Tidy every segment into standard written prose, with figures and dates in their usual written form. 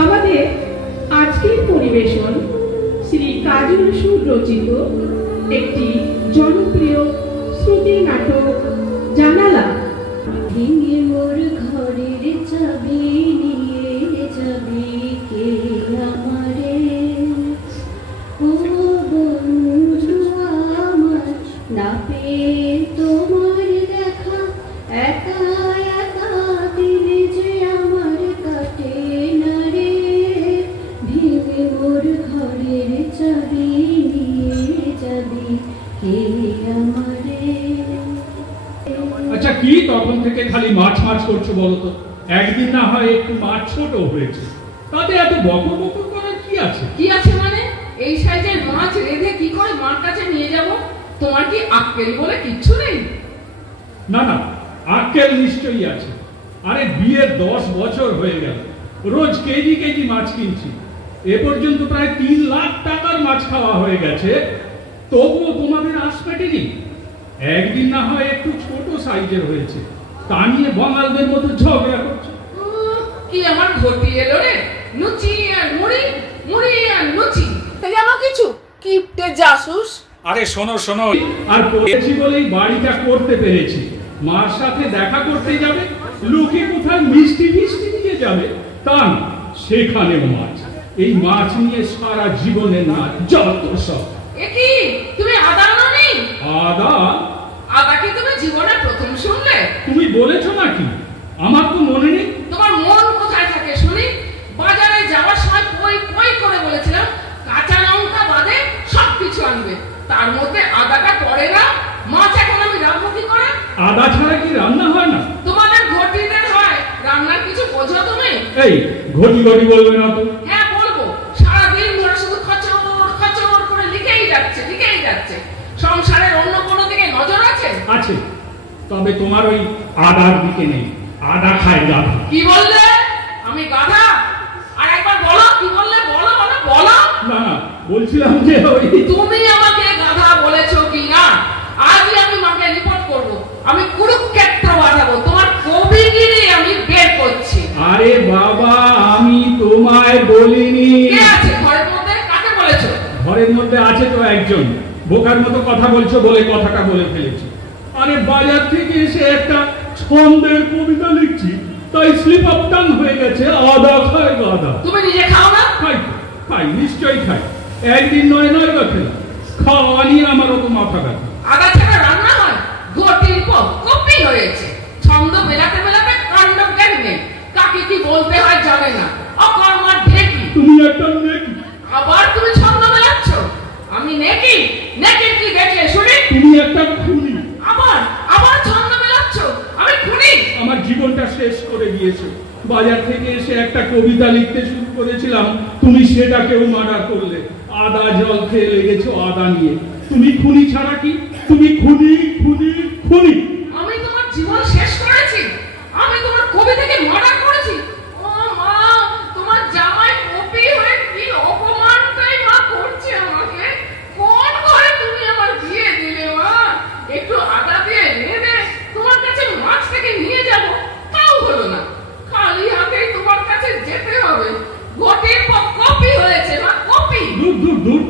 আমাদের আজকের পরিবেশন শ্রী কাজী নজরুল রচিত একটি জনপ্রিয় শ্রুতি নাটক জানালা। ভেঙে মোর ঘরের চাবি নিয়ে যাবি কে আমারে, ও বন্ধু আমার না পেয়ে তোমার দেখা, একা একা দিলে যে আমার কাটে না রে। ভেঙে মোর ঘরের চাবি নিয়ে যাবি কে আমারে। আচ্ছা, কি তখন থেকে খালি মাছ মাছ করছো বলো তো? একদিন না হয় একটু মাছ ছোট হয়েছে, তাতে এত বকর বকর করার কি আছে? কি আছে মানে? এই সাইজের মাছ রেঁধে কি করে মার কাছে নিয়ে যাব? তোমার কি আক্কেল বলে কিচ্ছু নেই? না না, আক্কেল নিশ্চয়ই আছে। আরে বিয়ের 10 বছর হয়ে গেল, রোজ কেজি কেজি মাছ কিনছি। এ পর্যন্ত প্রায় 3 লাখ টাকার মাছ খাওয়া হয়ে গেছে, তবুও তোমাদের আশ মেটেনি। একদিন না হয় একটু ছোট সাইজের হয়েছে, তা নিয়ে বাঙালদের মতো ঝগড়া করছে। কি আমার ঘটি এলো রে? লুচি আর মুড়ি, মুড়ি আর লুচি, জানো কিছু? কিপটে জাসুস। আরে শোনো শোনো, আর পড়েছি বলেই বাড়িটা করতে পেরেছি। মার সাথে দেখা করতে যাবে, লোকে কোথায় মিষ্টি মিষ্টি নিয়ে যাবে, তা না, সেখানে মাছ। এই মাছ নিয়ে সারা জীবনের না যত সব। এ কি তুমি আদা আনোনি? আদা? আদা কি তুমি জীবনে প্রথম শুনলে? তুমি বলেছো নাকি? আমার তো মনে নেই। তোমার মন কোথায় থাকে শুনি? বাজারে যাওয়ার সময় কই কই করে বলেছিলাম কাঁচা লঙ্কা বাদে সবকিছু আনবে, তার মধ্যে আদাটা পড়ে না। মাছ এখন আমি রান্না কি করে? আদা ছাড়া কি রান্না হয় না? তোমাদের ঘটিদের হয়, রান্নার কিছু বোঝো তুমি? এই ঘটি ঘটি বলবে না তো? হ্যাঁ বলবো, সারাদিন ধরে শুধু খচর খচর করে লিখেই যাচ্ছে লিখেই যাচ্ছে। সংসারের অন্য কোনো দিকে নজর আছে? আছে, তবে তোমার ওই আদার দিকে নেই। আদা খায় গাধা। কি বললে? আমি গাধা? আর একবার বলো, কি বললে? বলো বলো বলো। না না, বলছিলাম যে ওই তুমি আমাকে গাধা বলেছো কি না? আজই আমি মাকে রিপোর্ট করব। আমি কুরুক্ষেত্র বাজাবো, তোমার কবিগিরি আমি বের করছি। আরে বাবা, আমি তোমায় বলিনি। কে আছে ঘরের মধ্যে? কাকে বলেছো? ঘরের মধ্যে আছে তো একজন, বোকার মতো কথা বলছো বলে কথাটা বলে ফেলেছি। আরে বাজার থেকে এসে একটা ছন্দের কবিতা লিখছি, তাই স্লিপ অফ টাং হয়ে গেছে। আদা খায় গাধা। তুমি নিজে খাও না? খাই খাই, নিশ্চয়ই খাই। একদিন নয় নয় বা খেলাম। খাওয়া নিয়ে আমার অত মাথা ব্যথা। আদা ছাড়া রান্না হয়? ঘটির কপি হয়েছে। ছন্দ মেলাতে মেলাতে কাণ্ড জ্ঞান নেই। কাকে কি বলতে হয় জানে না। অকর্মার ঢেকি। তুমি একটা নেকি। আবার তুমি ছন্দ মেলাচ্ছ? আমি নেকি? নেকির কি দেখলে শুনি? তুমি একটা খুনি। আবার আবার ছন্দ মেলাচ্ছ? আমি খুনি? আমার জীবনটা শেষ করে দিয়েছো। বাজার থেকে এসে একটা কবিতা লিখতে শুরু করেছিলাম, তুমি সেটাকেও মার্ডার করলে। আদা জল খেয়ে লেগেছো আদা নিয়ে। তুমি খুনি ছাড়া কি? তুমি খুনি খুনি খুনি। আমি তোমার জীবন শেষ করেছি? আমি তোমার কবিতাকে মার্ডার করেছি? ও মা, তোমার জামাই কপি হয়ে কি অপমানটাই মা করছে আমাকে। কোন ঘরে তুমি আমার বিয়ে দিলে মা? একটু আদা দিয়ে রেঁধে তোমার কাছে মাছ থেকে নিয়ে যাব, তাও হলো না। খালি হাতেই তোমার কাছে যেতে হবে। ঘটির কপি হয়েছে মা, কপি। দূর দূর দূর,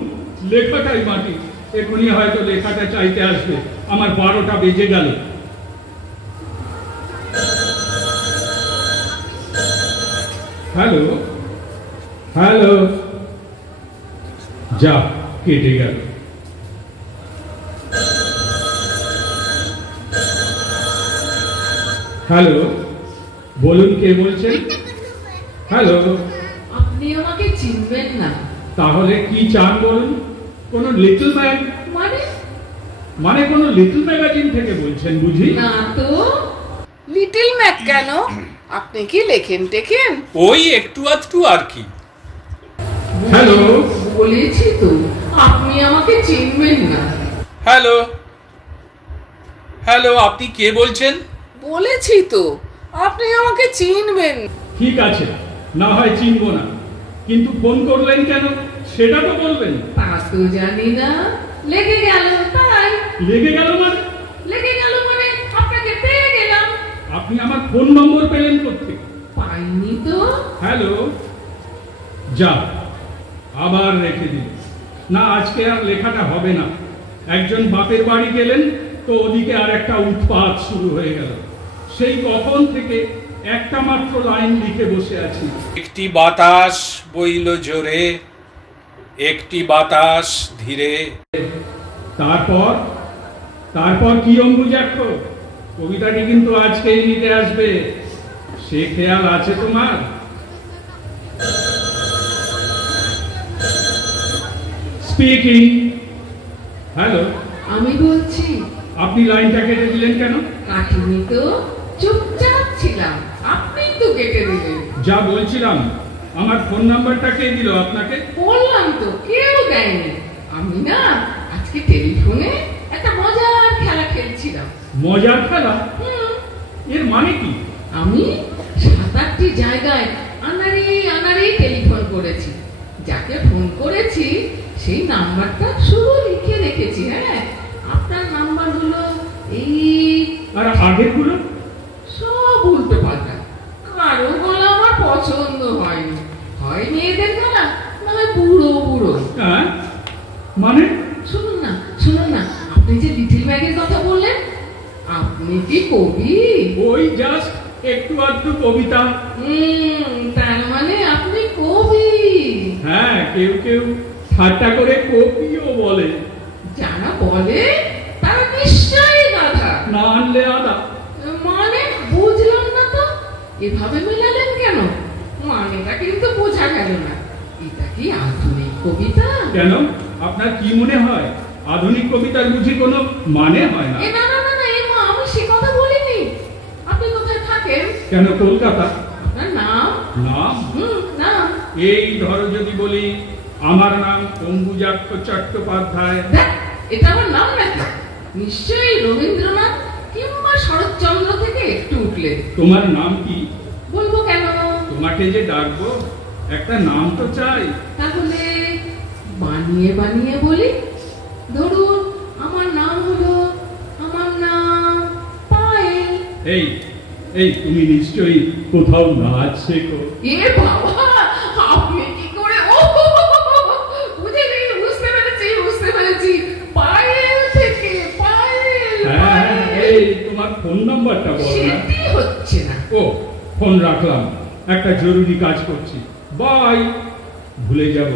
লেখাটাই মাটি। এখনই হয়তো লেখাটা চাইতে আসবে। আমার 12টা বেজে গেল। হ্যালো হ্যালো, যা কেটে গেল। হ্যালো, বলুন কে বলছেন? হ্যালো। আপনি আমাকে চিনবেন না? তাহলে কি চান বলুন? কোন লিটল ম্যান? মানে কোন লিটল ম্যাগাজিন থেকে বলছেন বুঝি? না তো। লিটল ম্যাক কেন? আপনি কি লেখেন টেকেন? ওই একটু আধটু আর কি। হ্যালো। বলেছি তো আপনি আমাকে চিনবেন না। হ্যালো হ্যালো, আপনি কে বলছেন? বলেছি তো আপনি আমাকে চিনবেন। ঠিক আছে, না হয় চিনবো না, কিন্তু ফোন করলেন কেন সেটা তো বলবেন। তা তো জানি না, লেগে গেল তাই। লেগে গেল মানে? লেগে গেল মানে আপনাকে পেয়ে গেলাম। আপনি আমার ফোন নম্বর পেলেন কোত্থেকে? পাইনি তো। হ্যালো যা, আবার রেখে দিল। না, আজকে আর লেখাটা হবে না। একজন বাপের বাড়ি গেলেন তো ওদিকে আর একটা উৎপাত শুরু হয়ে গেল। সেই কখন থেকে একটা মাত্র লাইন লিখে বসে আছি। একটি বাতাস বইল জোরে, একটি বাতাস ধীরে। তারপর তারপর কি অম্বুজাক্ষ? কবিতাটি কিন্তু আজকেই নিতে আসবে, সে খেয়াল আছে তোমার? স্পিকিং। হ্যালো, আমি বলছি। আপনি লাইনটা কেটে দিলেন কেন? কাটিনি তো, চুপচাপ ছিলাম, আপনি তো কেটে দিলেন। যা বলছিলাম, আমার ফোন নাম্বারটা কে দিল আপনাকে? বললাম তো, কেউ দেয়নি। আমি না আজকে টেলিফোনে একটা মজার খেলা খেলছিলাম। মজার খেলা? এর মানে কি? আমি 7-8টি জায়গায় আনাড়ি আনাড়ি টেলিফোন করেছি। যাকে ফোন করেছি সেই নাম্বারটা শুধু লিখে রেখেছি। হ্যাঁ, আপনার নাম্বার হলো এই। আর আগের গুলো? সব উল্টো পাল্টা। কারো গলা আমার পছন্দ হয়নি, হয় মেয়েদের গলা, না হয় বুড়ো বুড়ো। হ্যাঁ, মানে? শুনুন না, শুনুন না, আপনি যে লিটল ম্যাগের কথা বললেন, আপনি কি কবি? ওই জাস্ট একটু আধটু কবিতা। তার মানে আপনি কবি? হ্যাঁ, কেউ কেউ ঠাট্টা করে কবিও বলে। যারা বলে তারা নিশ্চয়ই গাধা। না আনলে আদা। মানে বুঝলাম না তো, এভাবে মেলালেন কেন? মানেটা কিন্তু বোঝা গেল না। এটা কি আধুনিক কবিতা? কেন, আপনার কি মনে হয় আধুনিক কবিতার বুঝি কোনো মানে হয় না? না না না না, আমি সে কথা বলিনি। আপনি কোথায় থাকেন? কেন, কলকাতা। আপনার নাম? নাম? নাম? এই ধরো যদি বলি, আমার নাম অম্বুজাক্ষ চট্টোপাধ্যায়। এটা আমার নাম নাকি? নিশ্চয়ই রবীন্দ্রনাথ কিংবা শরৎচন্দ্র থেকে একটু উঠলে। তোমার নাম কি? বলবো কেন? তোমাকে যে ডাকবো, একটা নাম তো চাই। তাহলে বানিয়ে বানিয়ে বলি। ধরুন আমার নাম হলো, আমার নাম পায়েল। এই এই তুমি নিশ্চয়ই কোথাও নাচ শেখো। এ বাবা, আপনি কি করে? বুঝতে পেরেছি, পায়েল থেকে। পায়েল, হ্যাঁ, এই তোমার ফোন নাম্বারটা বলো না। সেটি হচ্ছে না। ও, ফোন রাখলাম, একটা জরুরি কাজ করছি, বাই। ভুলে যাব,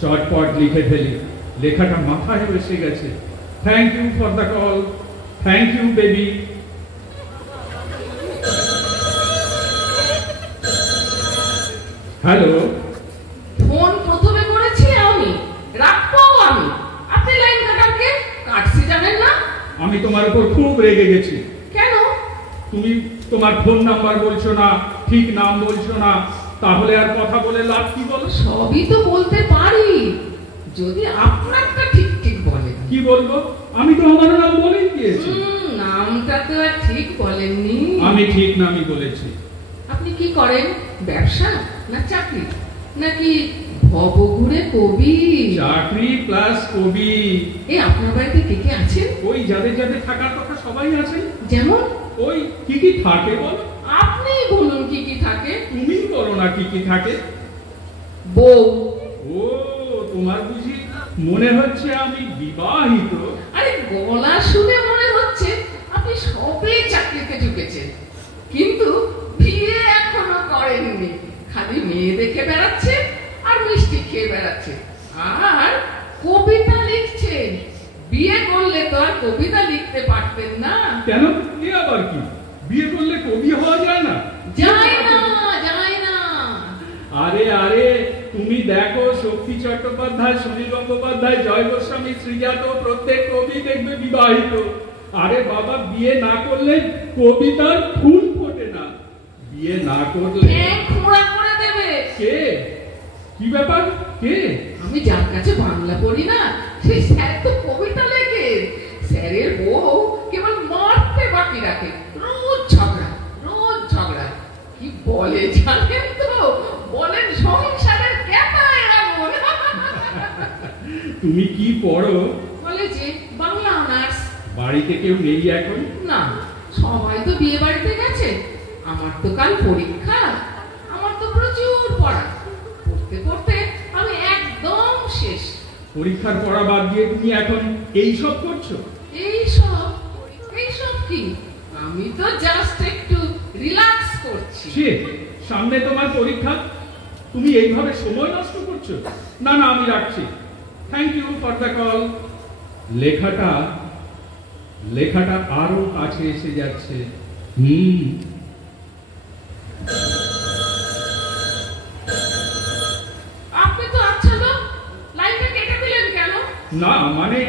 চটপট লিখে ফেলি। লেখাটা মাথায় এসে গেছে। Thank you for the call. Thank you baby. Hello. Phone প্রথমে করেছি আমি, রাখবো আমি। আপনি লাইন কাটাকে কাটছি জানেন না? আমি তোমার উপর খুব রেগে গেছি। কেন? তুমি তোমার ফোন নাম্বার বলছো না, ঠিক নাম বলছো না, তাহলে আর কথা বলে লাভ কি বলো? সবই তো বলতে পারি, যদি আপনারটা ঠিক ঠিক বলেন। কি বলবো? আমি তো আমার নাম বলেই দিয়েছি। নামটা তো আর ঠিক বলেননি। আমি ঠিক নামই বলেছি। আপনি কি করেন? ব্যবসা না চাকরি, নাকি ভবঘুরে কবি? চাকরি প্লাস কবি। আপনার বাড়িতে কে কে আছেন? ওই যাদের যাদের থাকার কথা সবাই আছেন। যেমন? ওই কি কি থাকে বলো? আপনি বলুন কি কি থাকে। তুমি বলো না কি কি থাকে। বউ। ও, তোমার বুঝি মনে হচ্ছে আমি বিবাহিত? আরে গলা শুনে মনে হচ্ছে আপনি সবে চাকরিতে ঢুকেছেন, কিন্তু বিয়ে এখনো করেননি। খালি মেয়ে দেখে বেড়াচ্ছে আর মিষ্টি খেয়ে বেড়াচ্ছে, আর কবিতা লিখছেন। বিয়ে করলে তো আর কবিতা লিখতে পারতেন না। কেন, এ আবার কি? বিয়ে করলে কবি হওয়া যায় না? যায় না, যায় না। আরে আরে, তুমি দেখো, শক্তি চট্টোপাধ্যায়, সুনীল গঙ্গোপাধ্যায়, জয় গোস্বামী, শ্রীজাত, প্রত্যেক কবি দেখবে বিবাহিত। আরে বাবা, বিয়ে না করলে কবিতার ফুল ফোটে না। বিয়ে না করলে খোঁড়া করে দেবে। কে? কি ব্যাপার? কে? আমি যার কাছে বাংলা পড়ি না, সেই স্যার তো কবিতা লেখে। স্যারের বউ কেবল মারতে বাকি রাখে, রোজ ঝগড়া, রোজ ঝগড়া। কি বলে জানেন তো? বলেন সংসারের কেতায় আগুন। তুমি কি পড়ো? বলে যে বাংলা অনার্স। বাড়িতে কেউ নেই এখন? না, সবাই তো বিয়ে বাড়িতে গেছে। আমার তো কাল পরীক্ষা, আমার তো প্রচুর পড়া। পড়তে পড়তে পরীক্ষার পড়া বাদ দিয়ে তুমি এখন এই সব করছো? এইসব কি? আমি তো জাস্ট একটু রিল্যাক্স করছি। সে সামনে তোমার পরীক্ষা, তুমি এইভাবে সময় নষ্ট করছো? না না, আমি রাখছি। Thank you for the call. লেখাটা আরো কাছে এসে যাচ্ছে। আপনি তো আচ্ছা লোক, লাইনটা কেটে দিলেন কেন? না মানে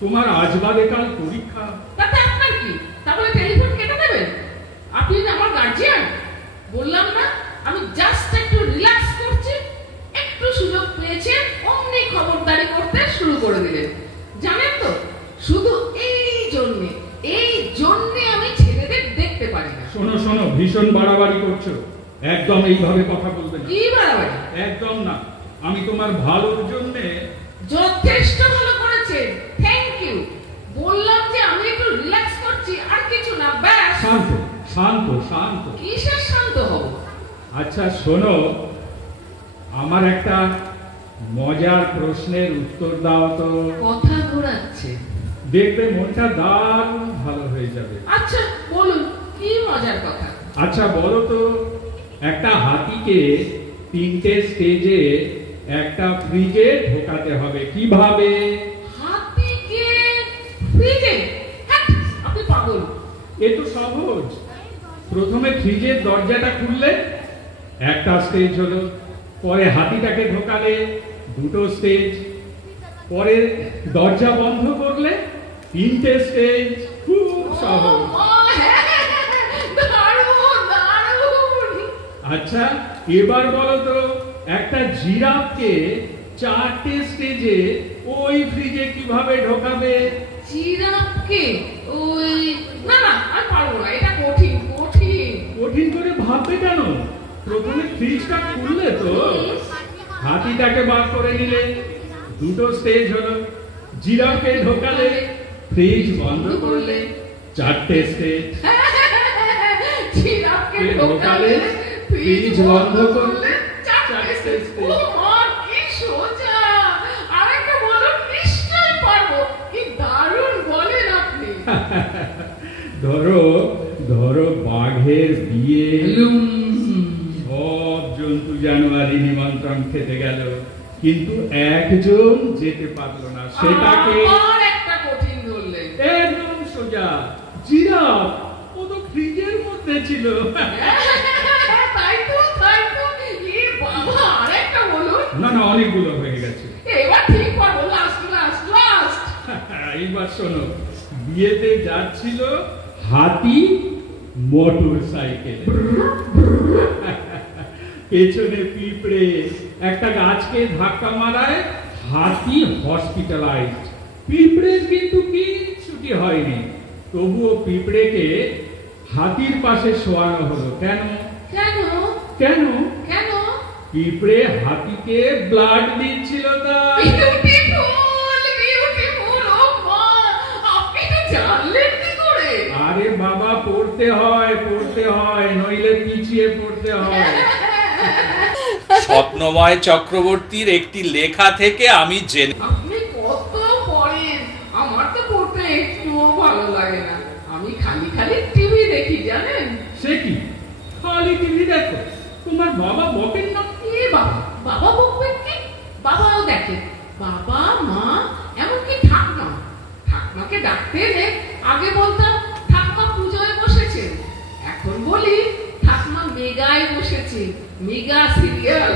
তোমার আজ বাদে কাল পরীক্ষা। তাতে আপনার কি? তাহলে টেলিফোন কেটে দেবেন? আপনি না আমার গার্জিয়ান। বললাম না আমি জাস্ট একটু রিল্যাক্স করছি। একটু সুযোগ পেয়েছেন অমনি খবরদারি করতে শুরু করে দিলেন। জানেন তো, শুধু এই জন্যে আমি ছেলেদের দেখতে পারি না। শোনো, ভীষণ বাড়াবাড়ি করছো। একদম এইভাবে কথা বলবে না। কি বাড়াবাড়ি? একদম না, আমি তোমার ভালোর জন্যে। যথেষ্ট ভালো করেছেন, থ্যাংক ইউ। বললাম যে আমি একটু রিল্যাক্স করছি, আর কিছু না, ব্যাস। শান্ত। কিসের শান্ত হব? আচ্ছা শোনো, আমার একটা মজার প্রশ্নের উত্তর দাও তো। কথা ঘোরাচ্ছে। দেখবে মনটা দারুণ ভালো হয়ে যাবে। আচ্ছা বলুন, কি মজার কথা? আচ্ছা বলো তো, একটা হাতিকে 3টে স্টেজে একটা ফ্রিজে ঢোকাতে হবে কিভাবে? হাতিকে ফ্রিজে? আপনি পাগল। এ তো সহজ। প্রথমে ফ্রিজের দরজাটা খুললে একটা স্টেজ হলো, পরে হাতিটাকে ঢোকালে 2টো স্টেজ, পরে দরজা বন্ধ করলে 3টে স্টেজ। খুব সহজ। দারুণ। আচ্ছা এবার বলো তো, একটা জিরাফকে 4টে স্টেজে ওই ফ্রিজে কিভাবে ঢোকাবে? জিরাফকে ওই না, আর পারবো না, এটা কঠিন। কঠিন করে ভাববে কেন? প্রথমে ফ্রিজটা খুললে তো, হাতিটাকে বার করে নিলে 2টো স্টেজ হলো, জিরাফকে ঢোকালে, ফ্রিজ বন্ধ করলে 4টে স্টেজ। জিরাফকে ঢোকালে, ফ্রিজ বন্ধ করলে 4টে স্টেজ। ও মা, কি সোজা! আরেকটা বলো, নিশ্চয়ই পারবো। কি দারুণ বলেন আপনি। ধরো বাঘের বিয়ে, সব জন্তু জানুয়ারি নিমন্ত্রণ খেতে গেল, কিন্তু একজন যেতে পারলো না, সেটাকে? আর একটা কঠিন ধরলেন। একদম সোজা, জিরাফ। ও তো ফ্রিজের মধ্যে ছিল। তাই তো। এ বাবা, আরেকটা বলুন। না অনেকগুলো হয়ে গেছে। এবার ঠিক পারবো, লাস্ট। এইবার শোনো, বিয়েতে যাচ্ছিল হাতি মোটর সাইকেল, পেছনে পিঁপড়ে, একটা গাছকে ধাক্কা মারায় হাতি হসপিটালাইজড। পিঁপড়ের কিন্তু কিচ্ছুটি হয়নি, তবুও পিঁপড়েকে হাতির পাশে শোয়ানো হলো। কেন? পিঁপড়ে হাতিকে ব্লাড দিচ্ছিল। তাই বিউটিফুল। ও মা, আপনি তো জানলেন কি করে? আরে বাবা, পড়তে হয়, নইলে পিছিয়ে পড়তে হয়। স্বপ্নময় চক্রবর্তীর একটি লেখা থেকে আমি জেনে। আপনি কত পড়েন, আমার তো পড়তে একটুও ভালো লাগে না। আমি খালি টিভি দেখি, জানেন? সে কি, খালি টিভি দেখো? তোমার বাবা বকেন না? এ বাবা বকবেন কি? বাবাও দেখে, বাবা মা, এমনকি ঠাকমাকে ডাকতে এলে আগে বলতাম ঠাকমা পুজোয় বসেছে, এখন বলি ঠাকমা মেগায় বসেছে, মেগা সিরিয়াল।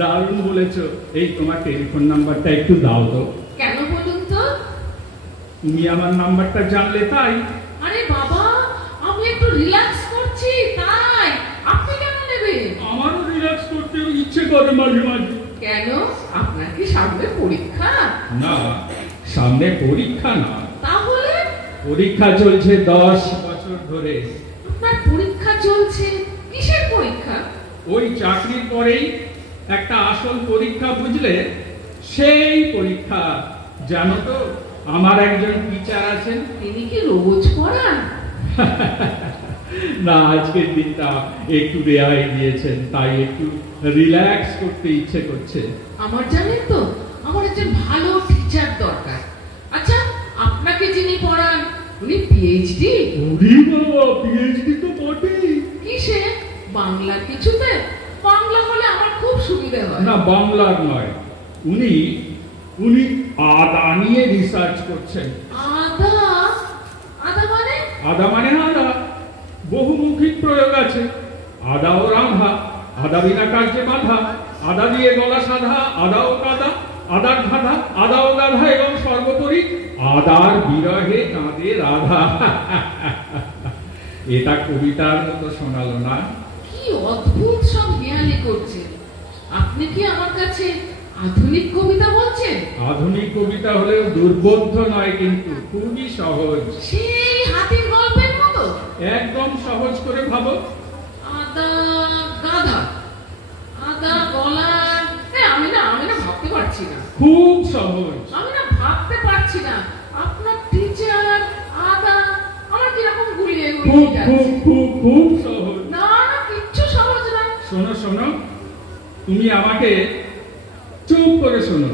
দারুণ বলেছো। এই তোমার টেলিফোন নাম্বারটা একটু দাও তো। কেন বলুন তো? তুমি আমার নাম্বারটা জানলে তাই। আরে বাবা, আমি একটু রিল্যাক্স করছি তাই, আপনি কেন নেবেন? আমারও রিল্যাক্স করতে ইচ্ছে করে মাঝে মাঝে। কেন, আপনার কি সামনে পরীক্ষা? না, সামনে পরীক্ষা না। তাহলে? পরীক্ষা চলছে 10 বছর ধরে। আপনার পরীক্ষা চলছে? কিসের পরীক্ষা? ওই চাকরির পরেই একটা আসল পরীক্ষা, বুঝলে? সেই পরীক্ষা। জানো তো, আমার একজন টিচার আছেন। তিনি কি রোজ পড়ান? না, আজকের দিনটা একটু রেহাই দিয়েছেন, তাই একটু রিল্যাক্স করতে ইচ্ছে করছে। আমার জানেন তো, আমার একজন ভালো টিচার দরকার। আচ্ছা, আপনাকে যিনি পড়ান উনি পিএইচডি? ওরে বাবা, পিএইচডি তো বটেই। কিসে? বাংলার কিছুতে? বাংলা হলে আমার খুব সুবিধা হয়। না, বাংলার নয়, উনি উনি আদা নিয়ে রিসার্চ করছেন। আদা? আদা মানে? আদা মানে আদা, বহুমুখী প্রয়োগ আছে। আদা ও রাধা, আদা বিনা কার্যে বাধা, আদা দিয়ে গলা সাধা, আদা ও কাদা, আদার ধাঁধা, আদা ও গাধা, এবং সর্বোপরি আদার বিরহে কাঁদে রাধা। এটা কবিতার মতো শোনালো না? কি অদ্ভুত সব হেয়ালি করছেন। আপনি কি আমার কাছে আধুনিক কবিতা বলছেন? আধুনিক কবিতা হলেও দুর্বোধ্য নয়, কিন্তু খুবই সহজ। সেই হাতির গল্পের মতো? একদম সহজ করে ভাবো। আদা গাধা, আদা গলা, আমি না ভাবতে পারছি না। খুব সহজ। আমি না ভাবতে পারছি না। আপনার টিচার আদা, আমার কিরকম গুলিয়ে খুব গুলিয়ে খুব যাচ্ছে। খুব খুব সহজ। না না, কিচ্ছু সহজ না। শোনো শোনো, তুমি আমাকে চুপ করে শোনো।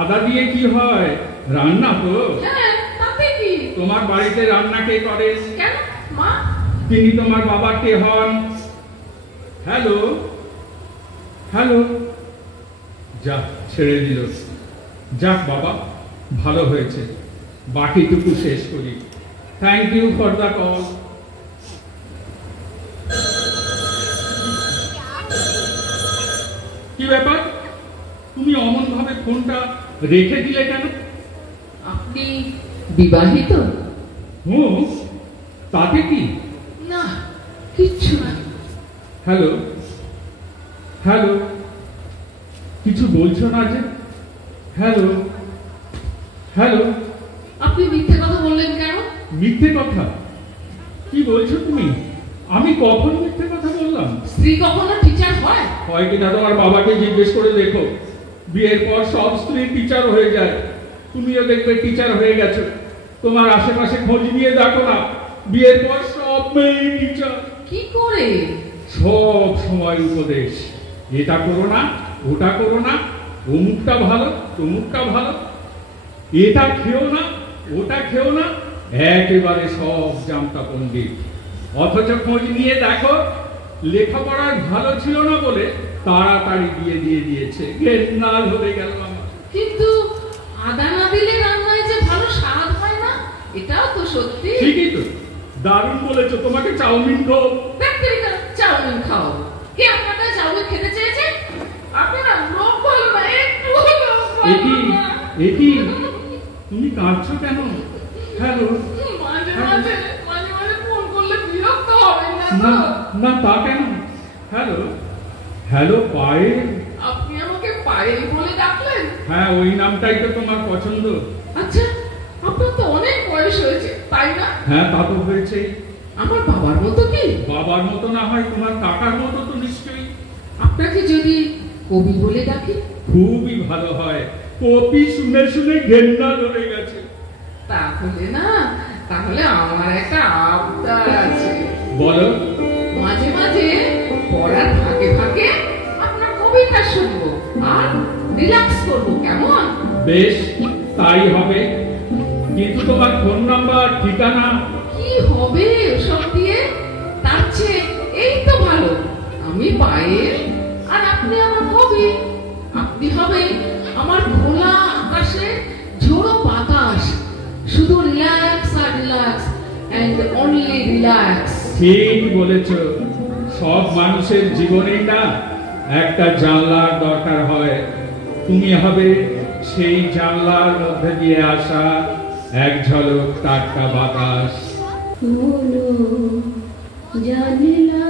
আদা দিয়ে কি হয়? রান্না তো। হ্যাঁ, তাতে কি? তোমার বাড়িতে রান্না কে করে? কেন? মা? তিনি তোমার বাবা কে হন? হ্যালো হ্যালো, যা ছেড়ে দিল। যাক বাবা, ভালো হয়েছে। বাকিটুকু শেষ করি। Thank you for the call. কি ব্যাপার, তুমি অমন ভাবে ফোনটা রেখে দিলে কেন? আপনি বিবাহিত? হুম, তাতে কি? না, কিচ্ছু না। হ্যালো হ্যালো, কিছু বলছো না যে? Hello hello. আপনি মিথ্যে কথা বললেন কেন? মিথ্যে কথা? কি বলছো তুমি? আমি কখন মিথ্যে কথা বললাম? স্ত্রী কখনো টিচার হয়? হয় কিনা তোমার বাবাকে জিজ্ঞেস করে দেখো। বিয়ের পর সব স্ত্রী টিচার হয়ে যায়। তুমিও দেখবে টিচার হয়ে গেছো। তোমার আশেপাশে খোঁজ নিয়ে দেখো না, বিয়ের পর সব মেয়ে টিচার। কি করে? সব সময় উপদেশ, এটা করো না, ওটা করো না, অমুকটা ভালো, তমুকটা ভালো, এটা খেও না, ওটা খেও না, একেবারে সব জামটা পণ্ডিত। অথচ খোঁজ নিয়ে দেখো, লেখাপড়ার ভালো ছিল না বলে তাড়াতাড়ি বিয়ে দিয়ে দিয়েছে। ঘেন্না ধরে গেল আমার। কিন্তু আদা না দিলে রান্নায় যে ভালো স্বাদ হয় না, এটাও তো সত্যি। ঠিকই তো, দারুণ বলেছো। তোমাকে চাউমিন খাও। ব্যাকটেরিয়া চাউমিন খাও। কে আপনাদের চাউমিন খেতে চেয়েছে? আপনারা লোক ভালো না, একটু একি তুমি কাঁদছো কেন? হ্যালো। মাঝে মাঝে ফোন করলে বিরক্ত হবে না না তো? না, তা কেন? Hello hello Payel. আপনি আমাকে পায়েল বলে ডাকলেন? হ্যাঁ, ওই নামটাই তো তোমার পছন্দ। আচ্ছা, আপনার তো অনেক বয়স হয়েছে, তাই না? হ্যাঁ, তা তো হয়েছেই। আমার বাবার মতো কি? বাবার মতো না হয় তোমার কাকার মতো তো নিশ্চয়ই। আপনাকে যদি কবি বলে ডাকি? খুবই ভালো হয়। কপি শুনে শুনে ঘেন্না ধরে গেছে। তাহলে আমার একটা আবদার আছে। বলো। মাঝে মাঝে পড়ার ফাঁকে ফাঁকে আপনার কবিতা শুনবো আর রিল্যাক্স করবো, কেমন? বেশ, তাই হবে। কিন্তু তোমার ফোন নাম্বার, ঠিকানা? কি হবে ওসব দিয়ে? তার চেয়ে এই তো ভালো, আমি পায়েল আর আপনি আমার কবি। আপনি হবে আমার খোলা আকাশে ঝোড়ো বাতাস, শুধু রিল্যাক্স আর রিল্যাক্স এন্ড অনলি রিল্যাক্স। ঠিক বলেছ। সব মানুষের জীবনেই না একটা জানলার দরকার হয়। তুমি হবে সেই জানলার মধ্যে দিয়ে আসা এক ঝলক টাটকা বাতাস। জানলা